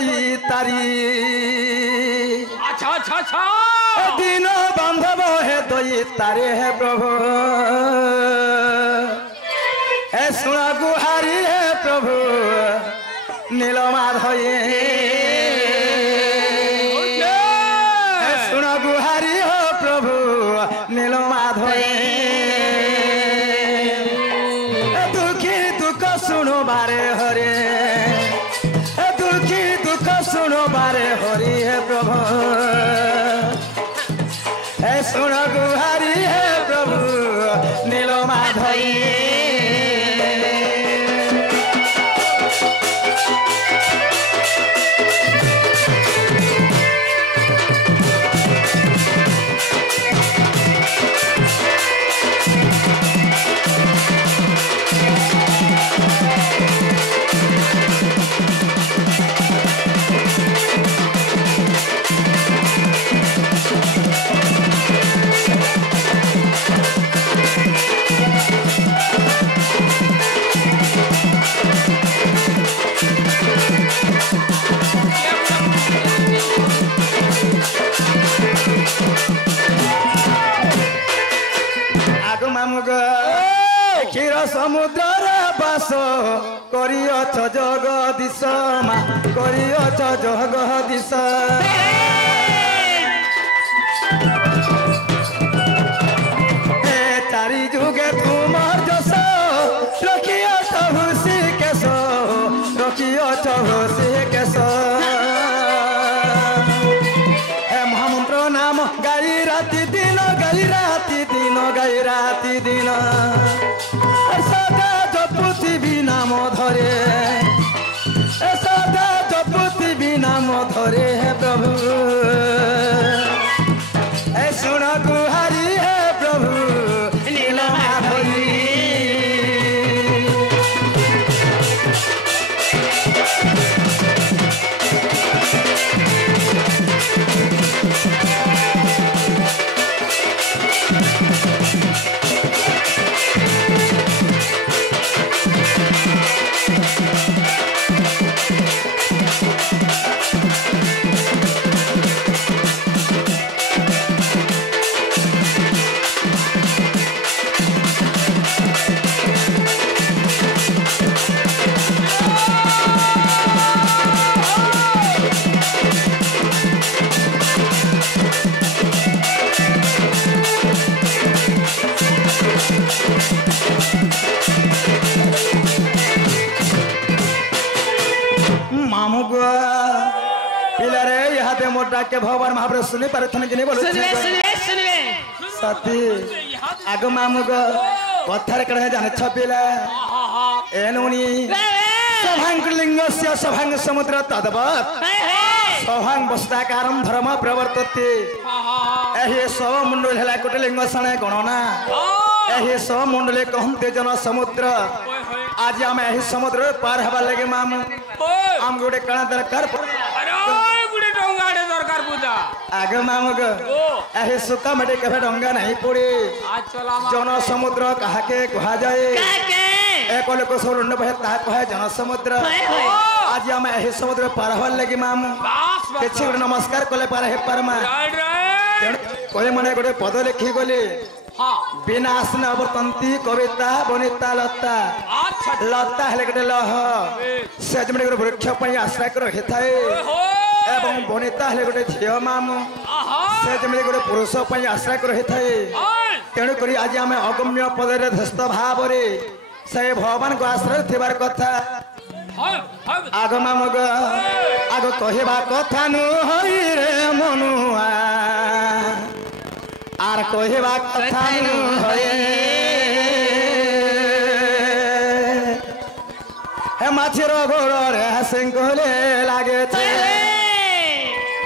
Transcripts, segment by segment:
दई तारी अच्छा अच्छा अच्छा दीन बांधव है दई तारे है प्रभु ए सुना गुहारी है प्रभु नीलमाधव सुना गुहारी हो प्रभु नीलमाधव दुखी दुख सुनो बारे हरे दुखी दुख सुनो बारे हरि है प्रभु सुनो गुहारी है प्रभु नीलमाधव क्षीर समुद्र बास करियछ जगदीश मा करियछ जगदीश चारि जुगे तुमर जस रखियछ हुसी केश रखियछ हुसी केश महामंत्र नाम गाई राति दिन गाई राति दिन गाई राति दिन सदा जपुति नाम धरे सदा जपुति नाम धरे है प्रभु सुन गुहारी है प्रभु नीलमाधव मोटा के भगवान महाप्रभु सुनी पारथन कि नहीं बोलो सुनिए सती आग मामुग कथार कड़े जाने छपिला एनुनी सभांग लिंगस्य सभांग समुद्र तद्वत् सभांग वस्त्राकारं धर्म प्रवर्तते एहि सब मुंडल हला कोटे लिंग सणे गणना एहि सब मुंडले कहते जन समुद्र आज हम एहि समुद्र पार हवा लगे मामू हम गोटे कणा दरकार आग मामग एहि सुका मटे केबे डंगा नहीं पड़े जन समुद्र काहाके कहा जाए एक लोक सोलंड बहे ता कहे जन समुद्र आज हम एहि समुद्र पार हवा लगे मामू केछि गोटे नमस्कार कले पार हे परमा कोई मने गोटे पद लिखी गले विनाश न अवर्तंती कविता वनिता लता लता हेले गोटे लह से जमने गोटे वृक्ष पई आश्रय कर हेथाए एवं वनिता हेले गोटे झियो मामू से जमने गोटे पुरुष पई आश्रय कर हेथाए तेणु करी आज आम अगम्य पदरे धस्त भाव रे से भगवान को आश्रय थिबार कथा आग मामग आग कहबा कथा नु हई रे मनुआ आर कहबा कथा नु हई हे माछेर गोड़ रे सिंकुले लागे छे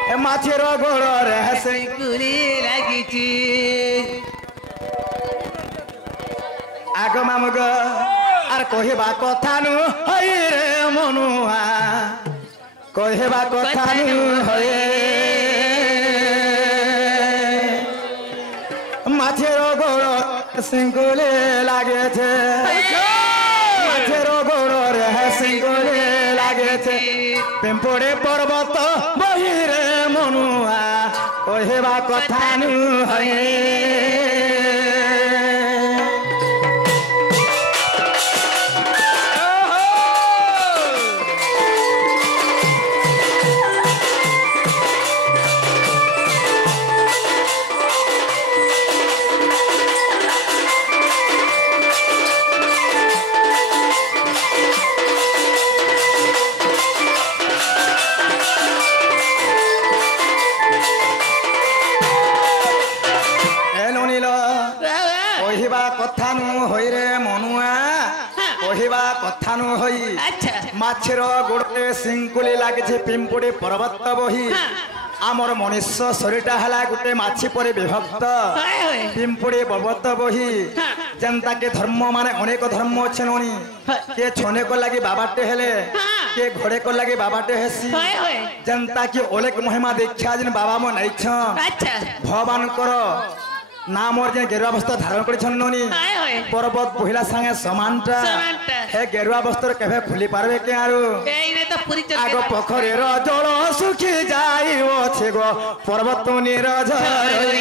हे माछेर गोड़ रे सिंकुली लागी छी आग मामग आर कहबा कथा नु हई रे मनुआ कहबा कथा नु हई माछेर गोड़ सिंकुले लागे छे माछेर गोड़ रे सिंकुले लागे छे पिंपोड़े पर्वत बहिरे मनुआ कहवा कथा नुहे कथा नु होई रे मनुआ कहवा कथा नु होई माछर गोड़े सिंकुली लागे पिंपुड़ी पर्वत बही आमर मनुष्य शरीरटा हला गोटे माछी पर विभक्त पिंपुड़ी पर्वत बही जनता के धर्म माने अनेक धर्म अच्छे नोनी के छोने को लगी बाबाटे हेले के घोड़े को लगी बाबाटे हेसी जनता की अनेक महिमा देखा जिन बाबा मो नहीं भगवान करो नाम और जे गेरुआ वस्त्र धारण कर छन्नोनी पर्वत बहिला संगे समानटा हे गेरुआ वस्त्र केबे खुली पारबे के आरो एइने तो पूरी चल आगो पोखरे रो जल सुखी जाई ओछे गो पर्वत नीर झरई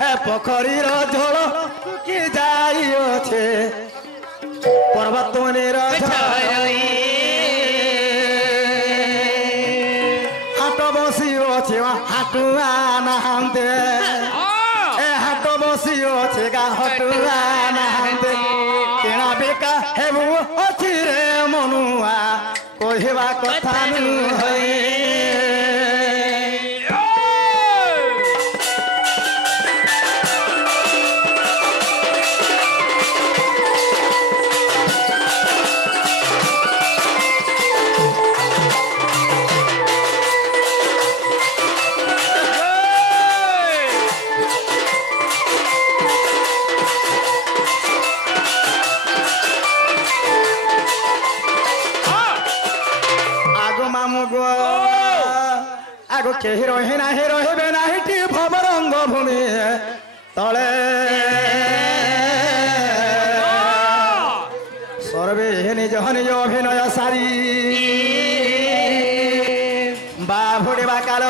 हे पोखरी रो जल सुखी जाई ओछे पर्वत नीर झरई हाटुआ नहांते ए हाटो बसियो छेगा हटुआ नहांते केना बेका हेबु अछि रे मनुआ कहवा कथा नु होई आगो केही रहे नाही रहे नाही टी भवरंग भूमि तले सर्वे निज निज अभिनय सारी बाभुड़ी बाकाल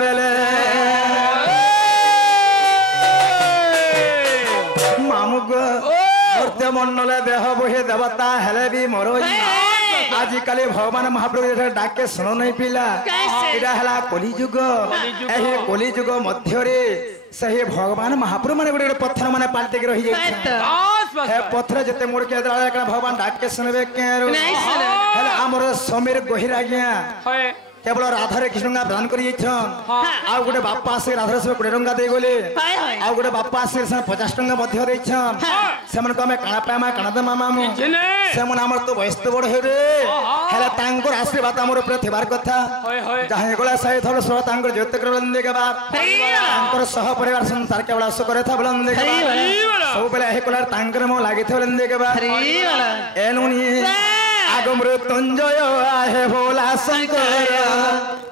बेले मामुग नृत्य मंडले देह बही देवता हेले भी मोर आजिकल भगवान महाप्रभु डाके शुण नहीं पिला हला कलिजुग एही कलिजुग मध्य सही भगवान महाप्रभु माने गोटे पत्थर माने पाल्टे के रही जाय पत्थर जते मोड़ के भगवान डाके सुनबे के हमर समीर गहिरा गया केवल राधा कृष्ण प्रदान कर गोटे बापा से राधा सब 20 टंका दे गले आ गोटे बापा से 50 टंका मध्य देछन सेमन कमे काना पामा काना दे मामा मु सेमन हमर तो वयस्क बड़ हेबे हेला तांकर आशीर्वाद हमर ऊपर थिबार कथा जहां गला सही थल सो तांकर ज्योति करबंदे के बाद तांकर सह परिवार संसार के बड़ा सो करे था बलंदे के बाद सब बेला हे कलर तांकर मो लागि थे बलंदे के बाद एनुनी आगो मृत्युंजय आहे भोला शंकर